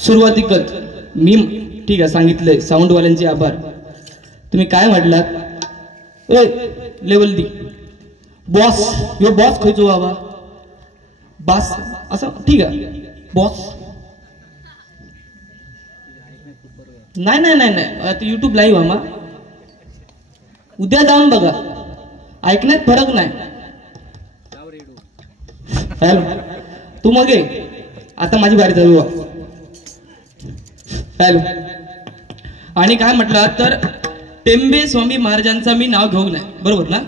सुरुवातीकच मी ठीक आहे सांगितलंय, साऊंडवाल्यांचे आभार. तुम्ही काय म्हटलात? लेवल दी बॉस, यो बॉस खयचो बाबा बॉस असं ठीक आहे बॉस. नाही नाही नाही नाही आता युट्यूब लाईव्ह आम्हा उद्या जाऊन बघा, ऐकण्यात फरक नाही. हॅलो तू मग आता माझी बारी चालू. हॅलो आणि काय म्हटलं तर टेंबे स्वामी महाराजांचं मी नाव घेऊ नये, बरोबर ना?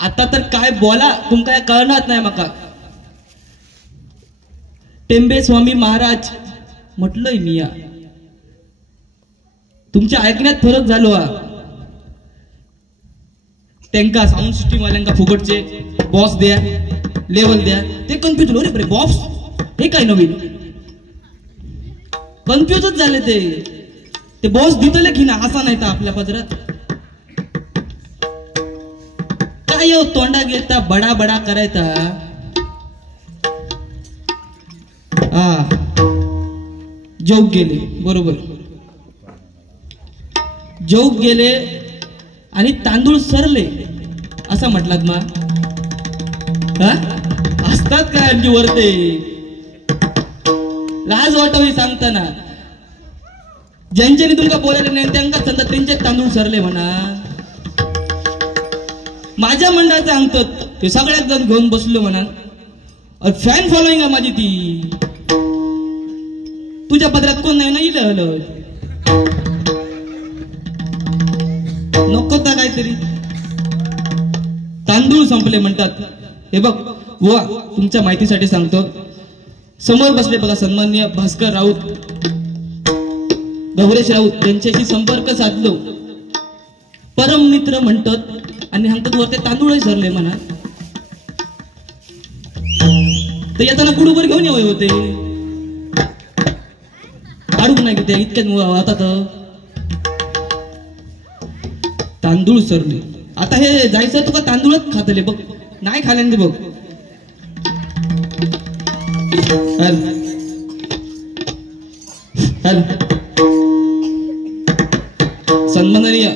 आता तर काय बोला तुमका कळणार नाही. मका टेंबे स्वामी महाराज म्हटलंय मी, या तुमच्या ऐकण्यात फरक झालो. त्यांका साऊंड सिस्टीम वाल्यांका फुकटचे बॉस द्या, लेवल द्या, ते कन्फ्युज हो रे बॉस हे काय नवीन कन्फ्युजच झाले. ते बॉस दितले की ना असा नाही तर आपल्या पदरात काय तोंडा घेता बडा बडा करायचा. जोग गेले, बरोबर जोग गेले आणि तांदूळ सरले असं म्हटलात मा. असतात काय आणखी वरते लाज वाटावी सांगताना. ज्यांच्यानी तुमका बोलायला नाही त्यांना समजा त्यांचे तांदूळ सरले म्हणा. माझ्या मंडळाचं सांगतो ते सगळ्यात जण घेऊन बसलो म्हणा. फॅन फॉलोईंग आहे माझी ती. तुझ्या पदरात कोण नाही ना इलं नको का काहीतरी. तांदूळ संपले म्हणतात. हे बघ वा तुमच्या माहितीसाठी सांगतो, समोर बसले बघा सन्माननीय भास्कर राऊत, गौरेश राऊत यांच्याशी संपर्क साधलो. परम मित्र म्हणतात आणि सांगतात वरते तांदूळही सरले म्हणा. तर येताना कुडूवर घेऊन यावे होते, अडूक नाही घेते इतक्यात आता तर तांदूळ सरले. आता हे जायचं तुका तांदूळच खातले बघ, नाही खाल्यांदे बघ. सन्माननीय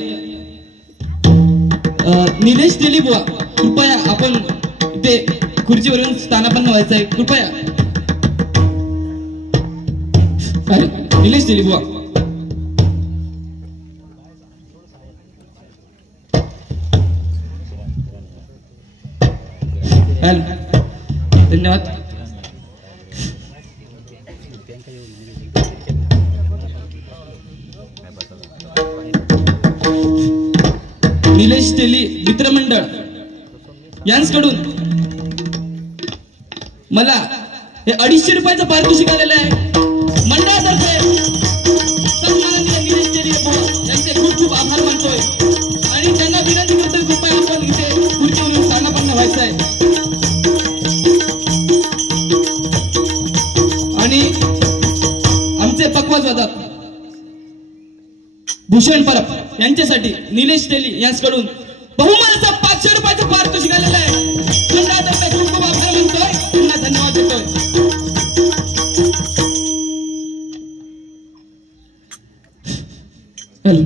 निलेश तेली बुवा, कृपया आपण इथे खुर्चीवरून स्थानापन्न व्हायचंय, कृपया. निलेश तेली बुवा धन्यवाद. निलेश तेली मित्रमंडळ यांच्याकडून मला हे 250 रुपयाचं पारितोषिक आलेलं आहे मंडळातर्फे. सन्माननीय निलेश तेली यांचे खूप खूप आभार मानतोय आणि त्यांना विनंती करतोय कृपया आपण इथे खुर्चीवरून स्थानापन्न व्हायचं आहे. आणि आमचे पक्वाजवादक भूषण परब यांच्यासाठी निलेश तेली यांच्याकडून बहुमानाचं 500 रुपयाचं पारितोषिक आलेलं आहे. मंडळातर्फे खूप खूप आभार मानतोय, त्यांना धन्यवाद देतोय. हॅलो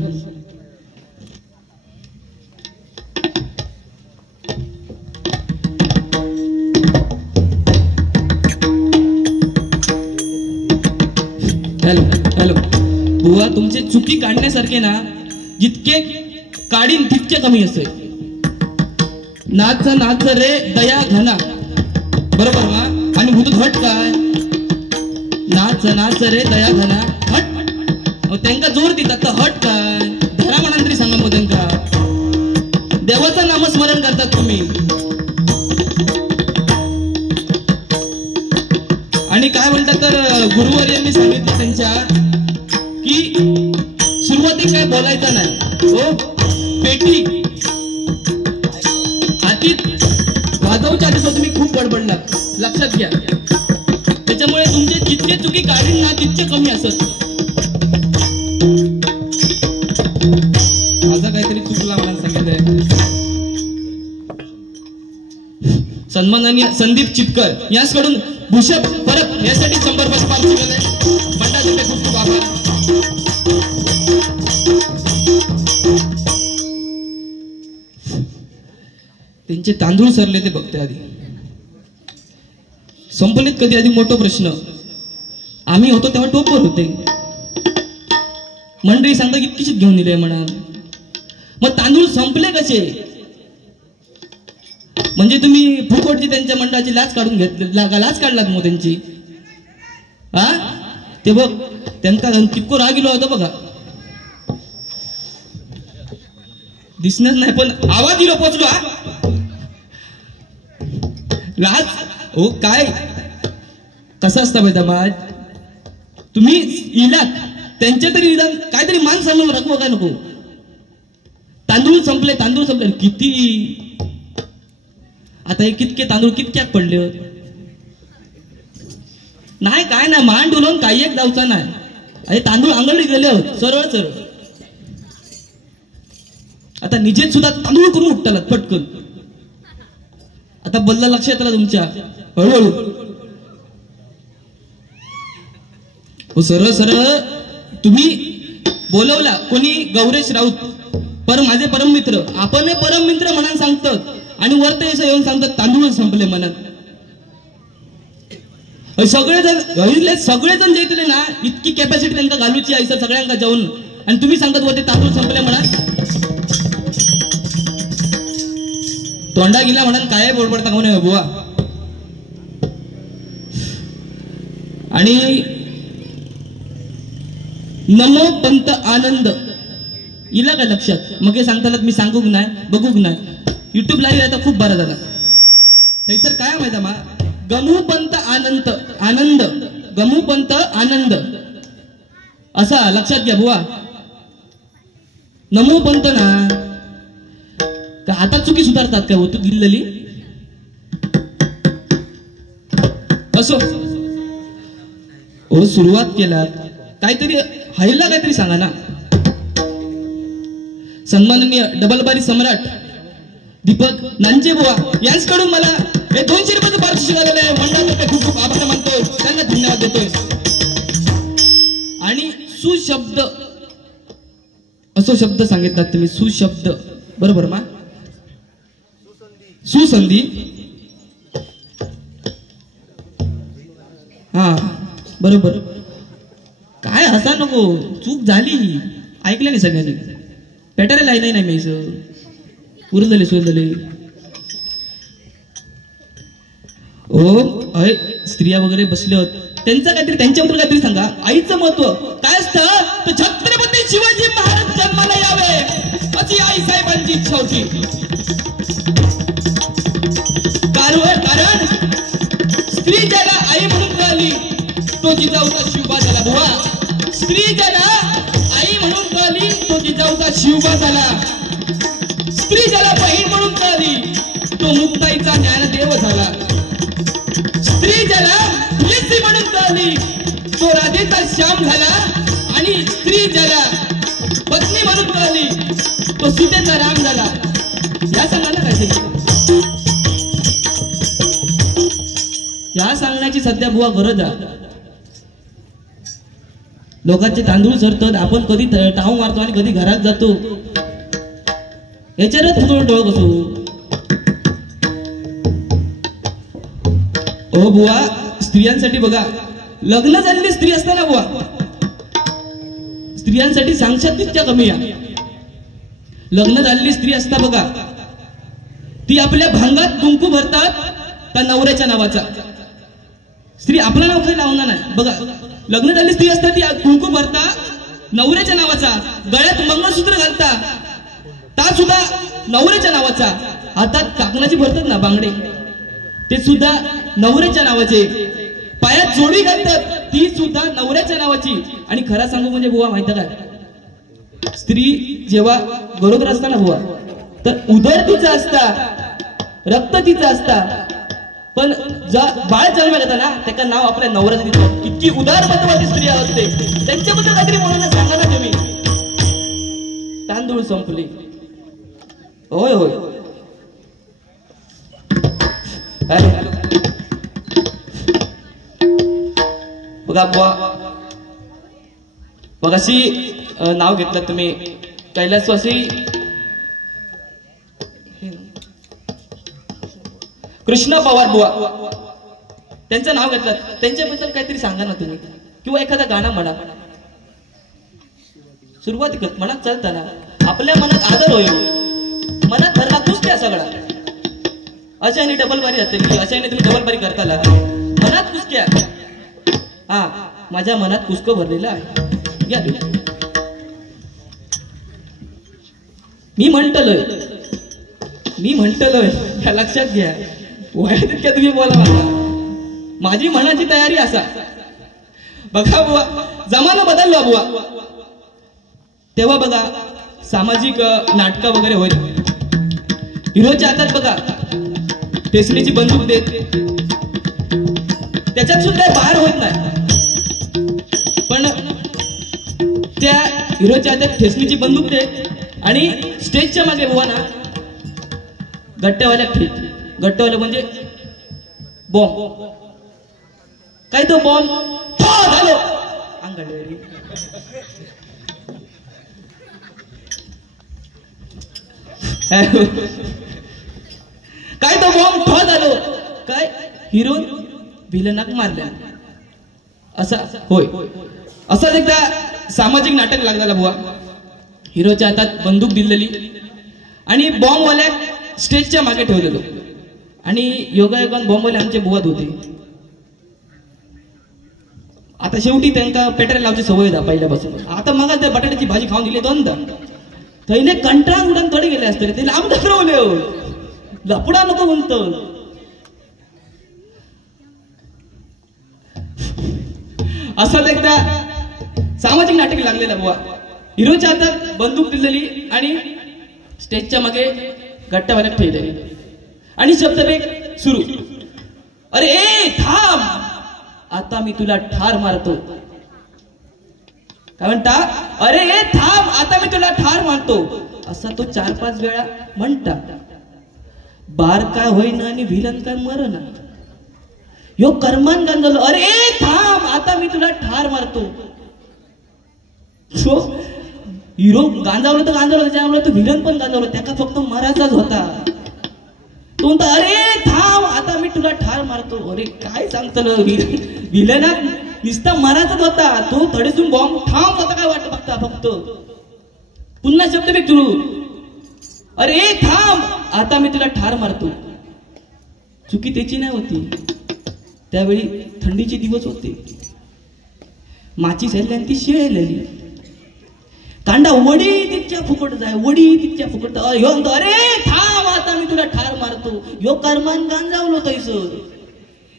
बुवा, तुमचे चुकी काढण्यासारखे ना जितके काढीन तितके कमी असेल. नाच नाच रे दया घना, बरोबर ना? आणि भूत हट काय नाच नाच रे दया घना हट. त्यांना जोर देतात तर हट काय धरा म्हणा तरी सांगा. मग त्यांना देवाचं नामस्मरण करतात तुम्ही. आणि काय म्हणतात तर गुरुवर्यांनी सांगितलं त्यांच्या की सुरुवाती काय बोलायचं नाही, हो पेटी हातीत वाजवच्या आधी तुम्ही खूप बडबडला, लक्षात घ्या. त्याच्यामुळे तुमचे जितके चुकी काढीन ना तितके कमी असत. माझा काहीतरी चुकला मला सांगितलंय. सन्माननीय संदीप चितकर यांच्याकडून भूषण परब यासाठी 100 रुपये पार्सल केलंय. मंडळाचे खूप खूप आभार. त्यांचे तांदूळ सरले ते बघते आधी. संपलेत कधी आधी मोठा प्रश्न. आम्ही होतो तेव्हा टोपवर होते. मंडळी सांगता इतकीच घेऊन दिले म्हणा. मग तांदूळ संपले कसे? म्हणजे तुम्ही फुकटची त्यांच्या मंडळाची लाच काढून घेतली, लाच काढलात मग त्यांची. हा ते बघ त्यांचा कितको राग गेलो होता बघा. दिसणार नाही पण आवाज दिलो पोचलो. लाच हो काय कसं असतं माहिती समाज. तुम्ही इलात त्यांच्या तरी निदान काहीतरी मान सन्मान राखू का नको. तांदूळ संपले, तांदूळ संपले किती. आता हे कितके तांदूळ कितक्याक पडले नाही काय नाही. मान डुलवून काही एक जाऊचा नाही. अरे तांदूळ आंगळी गेले होत सरळ सरळ. आता निजेत सुद्धा तांदूळ करून उठतालात पटकन. आता बल्ला लक्षात आला तुमच्या हळूहळू. हो सरळ सरळ तुम्ही बोलवला कोणी गौरेश राऊत पर माझे परम मित्र. आपण परम मित्र म्हणून सांगतात आणि वरते असं येऊन सांगतात तांदूळ संपले मनात. सगळेजण जेतले ना इतकी कॅपॅसिटी त्यांना घालूची आहे सगळ्यांना जाऊन. आणि तुम्ही सांगतात वरते तांदूळ संपले म्हणा. तोंडा गेला म्हणून काय बोडबडता कोण आहे बुवा. आणि नमो पंत आनंद इला काय लक्षात. मग हे सांगताना मी सांगूक नाही बघूक नाही. युट्यूब लाईव्ह आता खूप बरा झाला. थैसर काय माहिती मा गमू पंत आनंद आनंद गमू पंत आनंद असा लक्षात घ्या बुवा. नमो पंत ना का आता चुकी सुधारतात काय होत गिल्लली असो. हो सुरुवात केला काहीतरी हायला काहीतरी सांगा ना. सन्माननीय डबलबारी सम्राट दीपक नांचे बुवा यांच्याकडून मला हे 200 रुपयाचं पारितोषिक आलेलं आहे. मंडळातर्फे खूप खूप आभार मानतोय. त्यांना धन्यवाद देतोय. आणि सुशब्द असो शब्द सांगितलात तुम्ही. सुशब्द बरोबर मा. सुसंधी हा बरोबर. काय हसा नको चूक झाली. ऐकलं नाही सगळ्यांनी. पेटारे लाई नाही मी पुरं झाले सोय झाले. ओ अय स्त्रिया वगैरे बसले होत त्यांचं काहीतरी त्यांच्याबद्दल काहीतरी सांगा. आईचं महत्व काय असतं तर छत्रपती शिवाजी महाराज जन्माला यावे अशी आई साहेबांची इच्छा होती. कारण स्त्री ज्याला आई म्हणून कळली तो जिजाऊचा शिवबा झाला बुवा. स्त्री ज्याला आई म्हणून कळली तो जिजाऊचा शिवबा झाला. स्त्री ज्याला बहीण म्हणून कळली तो मुक्ताईचा ज्ञानदेव झाला. स्त्री ज्याला तुलसी म्हणून कळली तो राधेचा श्याम झाला. आणि स्त्री ज्याला पत्नी म्हणून कळली तो सीतेचा राम झाला. या सांगा ना काहीतरी. या सांगण्याची सध्या बुवा गरज आहे. लोकांचे तांदूळ सरतात आपण कधी टाव मारतो आणि कधी घरात जातो. याच्यावरच थोडं डोळ बसू. ओ बुवा स्त्रियांसाठी बघा लग्न झालेली स्त्री असताना बुवा स्त्रियांसाठी सांगशात तितक्या कमी आहे. लग्न झालेली स्त्री असता बघा ती आपल्या भांगात कुंकू भरतात त्या नवऱ्याच्या नावाचा. स्त्री आपलं नाव काही लावणार नाही बघा. लग्न झालेली स्त्री असतात ती कुंकू भरता नवऱ्याच्या नावाचा. गळ्यात मंगळसूत्र घालता ता सुद्धा नवऱ्याच्या नावाचा. हातात काकणाची भरतात ना बांगडे ते सुद्धा नवऱ्याच्या नावाचे. पायात जोडी घालतात ती सुद्धा नवऱ्याच्या नावाची. आणि खरा सांगू म्हणजे बुवा माहिती काय स्त्री जेव्हा गरोदर असता ना बुवा तर उदर तिचा असता रक्त तिचा असता. पण बाळ जन्म घेता ना त्याचं नाव आपल्या नवऱ्याचं तिथं. इतकी उदार महत्वाची स्त्री असते. त्यांच्याबद्दल काहीतरी म्हणून सांगा ना तुम्ही. तांदूळ संपले. होय होय बघा बुवा, मगाशी नाव घेतलं तुम्ही कैलासवासी कृष्ण पवार बुवा, त्यांचं नाव घेतलं, त्यांच्याबद्दल काहीतरी सांगा ना तुम्ही, किंवा एखादं गाणं म्हणा. सुरुवात मनात चालताना आपल्या मनात आदर होईल, मनात धरला कुस्त्या सगळा. अशाने डबल बारी जाते, अशाने तुम्ही डबल बारी करताला मनात कुस्त्या. हा, माझ्या मनात कुस्क भरलेलं आहे. घ्या मी म्हणतलोय या लक्षात घ्या. वयात इतक्या तुम्ही बोला मला, माझी मनाची तयारी असा. बघा बुवा, जमाना बदलला बुवा. तेव्हा बघा सामाजिक नाटक वगैरे होईल. हिरोच्या हातात बघा ठेसणीची बंदूक देत, त्याच्यात सुद्धा बाहेर होत नाही. पण त्या हिरोच्या हातात ठेसणीची बंदूक देत आणि स्टेजच्या मागे बुवा ना गट्ट्यावाल्या ठीक, गट्ट्यावाले म्हणजे बॉम्ब. काय तो बॉम्ब झालो अंगडे, काय तो बॉम्ब ठो झालो, काय हिरो विलनाक मारल्या. असा होय, असाच एकदा सामाजिक नाटक लागलेला बुवा. हिरोच्या हातात बंदूक दिलेली आणि बॉम्बवाल्या स्टेजच्या मागे ठेवलेलो. आणि योगायोगान बॉम्बवाले आमचे बुवात होते. आता शेवटी त्यांना पेट्रोल लावची सवय दा पहिल्यापासून. आता मग त्या बटाट्याची भाजी खाऊन दिली दोनदा, थैने कंटाळून उडून तडे गेले असते, ते लांब धरवले, लपडा नको म्हणतो. असंच एकदा सामाजिक नाटक लागलेलं बुवा. हिरोच्या हातात बंदूक दिलेली आणि स्टेजच्या मागे गट्ट्यावाल्यात ठेवलेली आणि शब्दवेग सुरू. अरे ए थांब, आता मी तुला ठार मारतो. काय म्हणता? अरे ए थांब, आता मी तुला ठार मारतो. असा तो 4-5 वेळा म्हणता. बार काय होईना आणि विलन काय मरना. यो कर्मान गांजवलं. अरे ए थांब, आता मी तुला ठार मारतो. हिरो गांजावलं तर गांजावलं, त्याच्यामुळे तो विलन पण गांजावलं, त्याचा फक्त मराचाच होता. तो म्हणतो अरे थांब, आता मी तुला ठार मारतो. अरे काय सांगतलं, विलनात नुसता मराचाच होता, तो थडेसून बॉम्ब ठाम होता. काय वाटत बघता फक्त. पुन्हा शब्द बी सुरू. अरे थांब, आता मी तुला ठार मारतो. चुकी त्याची नाही होती, त्यावेळी थंडीचे दिवस होते. माची सैल्यान ती शिळलेली. कांदा वडी तितक्या फुकट जाय, वडी तितक्या फुकट. अरे थांब, आता मी तुला ठार मारतो. यो कर्मान गांजावलो तैस,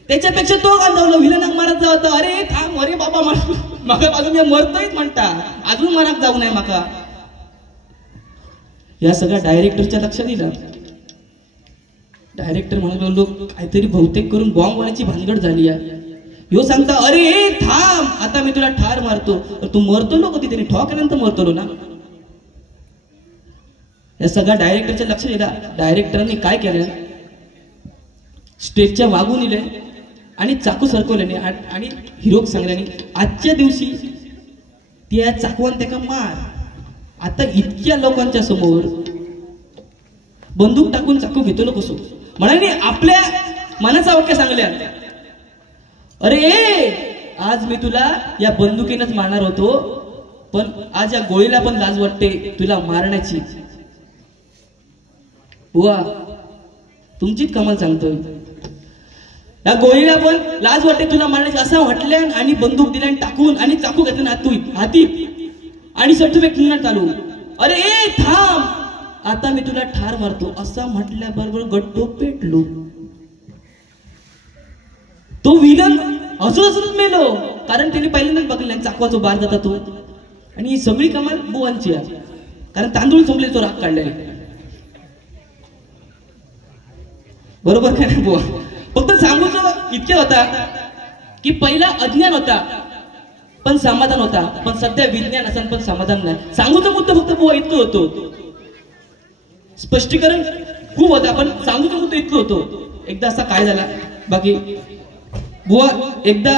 त्याच्यापेक्षा तो गांजावलो, विलनाक मारत जावं. अरे थांब, अरे बाबा माका अजून मी मरतोय म्हणता, अजून मराक जाऊ नये माका. या सगळ्या डायरेक्टरच्या लक्षात दिला. डायरेक्टर म्हणून लोक काहीतरी बहुतेक करून बॉम्ब वाल्याची भानगड झाली आहे. यो सांगता अरे थांब, आता मी तुला ठार मारतो. तू मरतो नको, तिथे ठोकल्यानंतर मरतो ना. या सगळ्या डायरेक्टरच्या लक्षात दिला. डायरेक्टरांनी काय केलं, स्टेजच्या मागून दिले आणि चाकू सरकवल्याने आणि हिरोक सांगल्याने आजच्या दिवशी त्या चाकवान त्याका मार. आता इतक्या लोकांच्या समोर बंदूक टाकून चाकू घेतो कसो म्हणाने आपल्या मनाचा वाक्य सांगल्या. अरे आज मी तुला या बंदुकीनच मारणार होतो, पण आज या गोळीला पण लाज वाटते तुला मारण्याची. बुवा तुमचीच कमाल सांगतोय. या गोळीला पण लाज वाटते तुला मारण्याची असं म्हटल्या आणि बंदूक दिल्या टाकून आणि चाकू घेतल्या हाती आणि सटवे पुन्हा चालू. अरे थांब, आता मी तुला ठार मारतो. असं म्हटल्याबरोबर गट्टो पेटलो. तो विलन हसूच मेलो, कारण त्यांनी पहिल्यांदाच बघितलं चाकवाचा बार जाता तो. आणि ही सगळी कमाल बुवांची आहे, कारण तांदूळ संपले तो राग काढलेला. बरोबर काय नाही बुवा? फक्त सांगूच इतके होता की पहिला अज्ञान होता पण समाधान होता, पण सध्या विज्ञान असेल पण समाधान नाही. सांगूचं मुद्दा फक्त बुवा इतकं होतो. स्पष्टीकरण खूप होता पण सांगूचं मुद्दा इतकं होतो. एकदा असा काय झाला बाकी बुवा, एकदा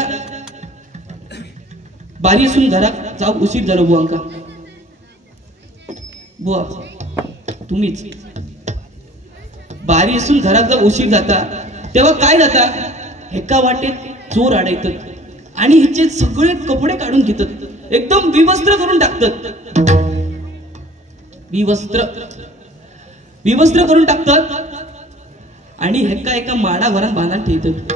बारी असून घरात जाऊ उशीर झालो बुवांका. बुवा तुम्हीच बारी असून घरात जाऊ उशीर जाता तेव्हा काय जाता, एका वाटेत चोर अडयतात आणि हिचे सगळे कपडे काढून घेतात, एकदम विवस्त्र करून टाकतात. विवस्त्र करून टाकतात आणि एका माडा घरात बांधून ठेवतात.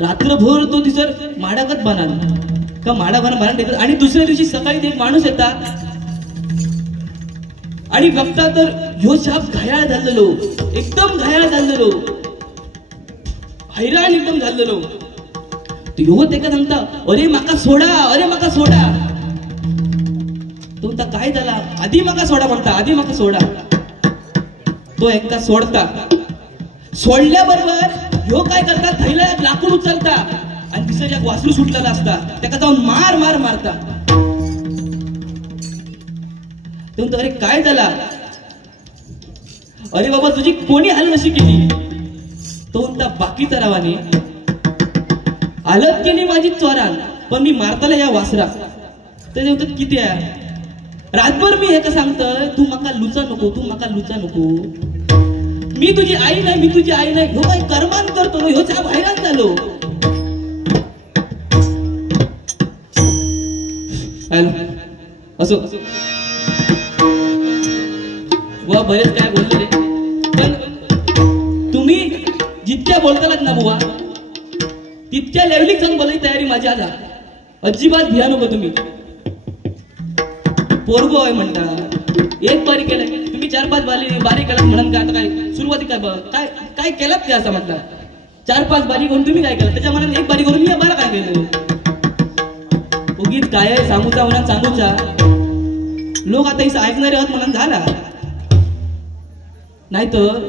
रात्रभर तो तिसर माडागत बांधणार का माडा घरात बांधून ठेवतात. आणि दुसऱ्या दिवशी सकाळी एक माणूस येतात आणि बघता तर ह्यो शाप घायाळ झालेलो, एकदम घायाळ झालेलो, हैराण एकदम झालेलो. ह्यो तेका सांगता, अरे माका सोडा, अरे माका सोडा. तो म्हणता काय झाला, आधी माका सोडा म्हणता, आधी माका सोडा. तो एकदा सोडता, सोडल्याबरोबर ह्यो काय करता, थैला लाकूड उचलता आणि तिसरं एक वासरू सुटलेला असता त्याका जाऊन मार मार मारता. ते म्हणतो अरे काय झाला, अरे बाबा तुझी कोणी हाल नशी केली. तो म्हणता बाकीचा रावाने हालत केली माझी चोरान, पण मी मारताला या वासरा. ते म्हणतात किती आहे, रातभर मी हे का सांगतोय, तू माका लुचा नको, तू माका लुचा नको, मी तुझी आई नाही, मी तुझी आई नाही. ह्यो काय कर्मान करतो, ह्यो साहेब हैराण झालो. असो बुवा बरेच काय बोलले, पण तुम्ही जितक्या बोलतालात ना बुवा तितक्या लेवलिंग जाऊन बोलायची तयारी माझी आज. अजिबात भिया नको तुम्ही. पोरगो आहे म्हणता, एक बारी केलं तुम्ही 4-5 बारी केलात म्हणून काय आता काय सुरुवाती काय काय केलात काय असं म्हटलं. 4-5 बारी करून तुम्ही काय केलं, त्याच्या मनात एक बारी करून मी बारा काय केलं. उगीच काय सांगूचा म्हणून सांगूचा, लोक आता इथं ऐकणारे आहोत म्हणून झाला नाही तर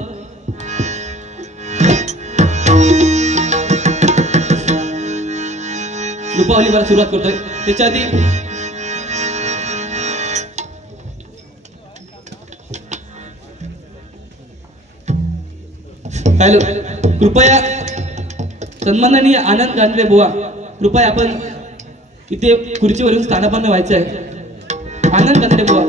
रुपावली मला सुरुवात करतोय. त्याच्या आधी हॅलो, कृपया सन्माननीय आनंद गांधले बुवा, कृपया आपण इथे खुर्चीवरून स्थानापन्न व्हायचं आहे. आनंद गांधले बुवा.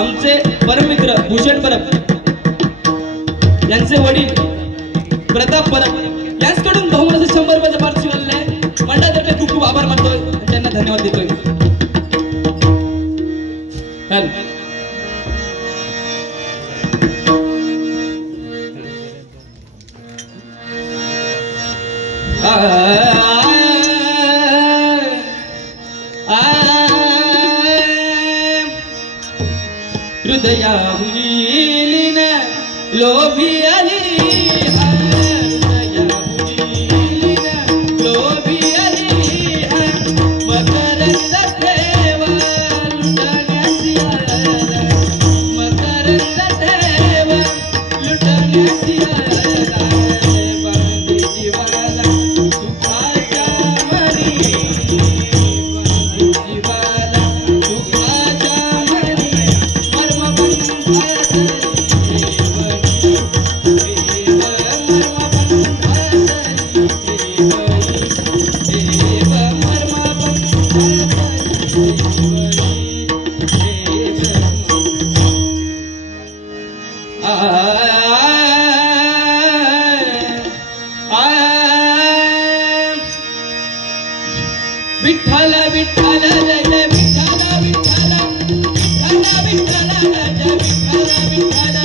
आमचे परममित्र भूषण परब यांचे वडील प्रताप परब यांच्याकडून बहुमानाचे 100 रुपयाचा पारितोषिक आलेले मंडळातर्फे खूप खूप आभार मानतोय, त्यांना धन्यवाद देतोय. हृदया मुलीन लोभी आली, हृदया मुलीन लोभी आली, मकरंद ठेव लुटण्याची आला, मकरंद ठेव लुटण्याची आला, बांधी जीवाला सुखाच्या मरी, बांधी जीवाला सुखाच्या मरी. विठ्ठल विठ्ठल जय जय विठ्ठल विठ्ठल विठ्ठल विठ्ठल जय जय विठ्ठल विठ्ठल.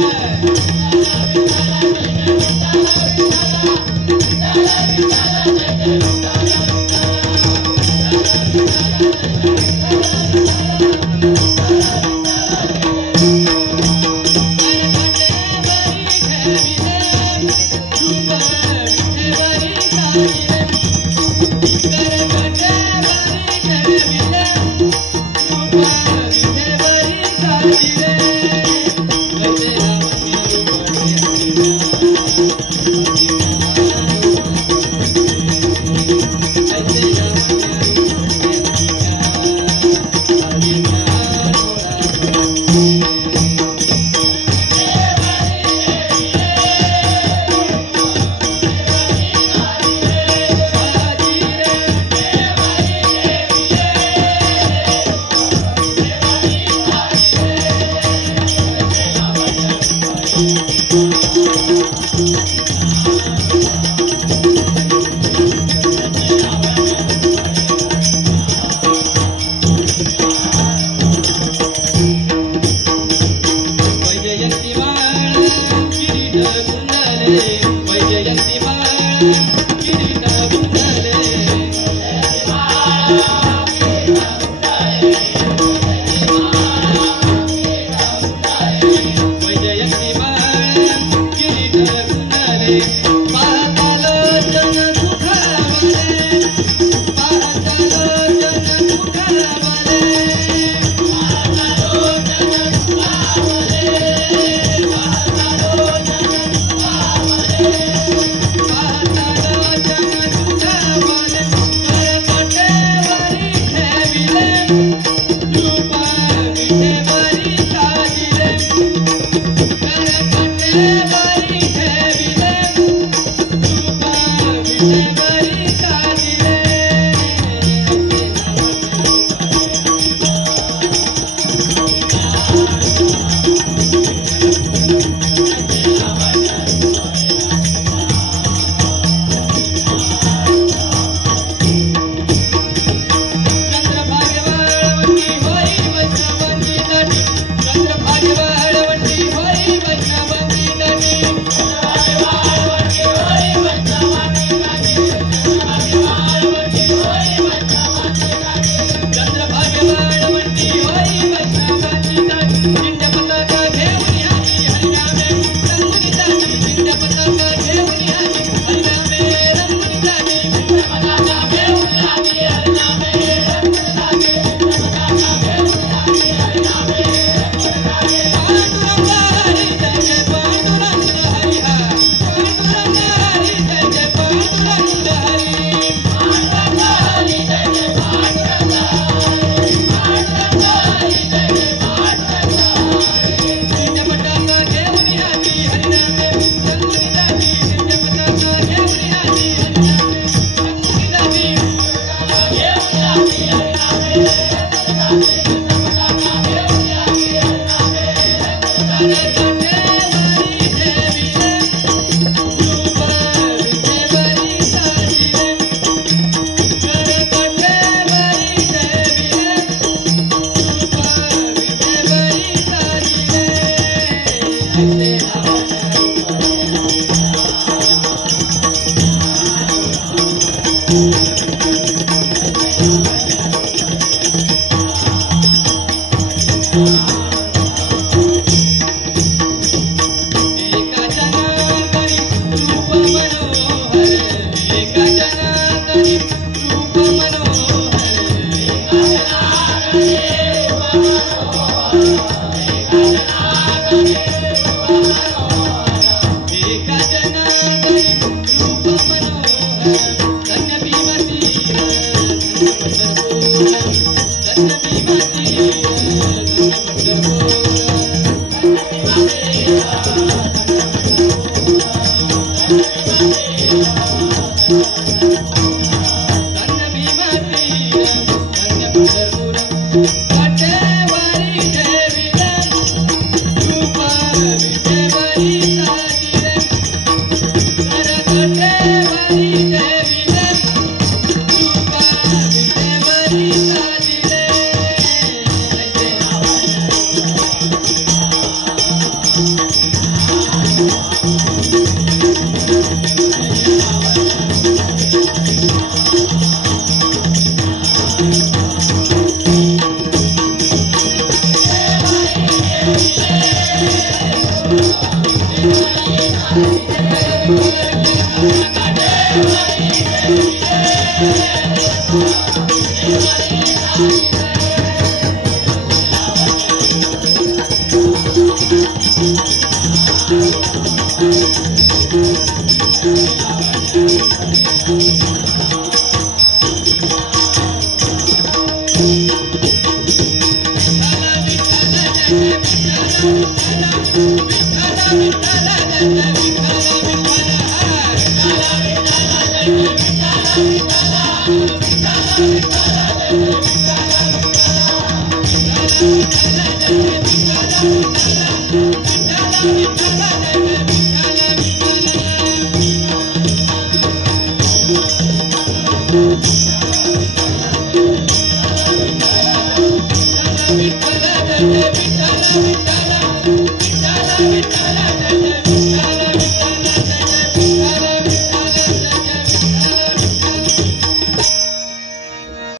विठ्ठला दंड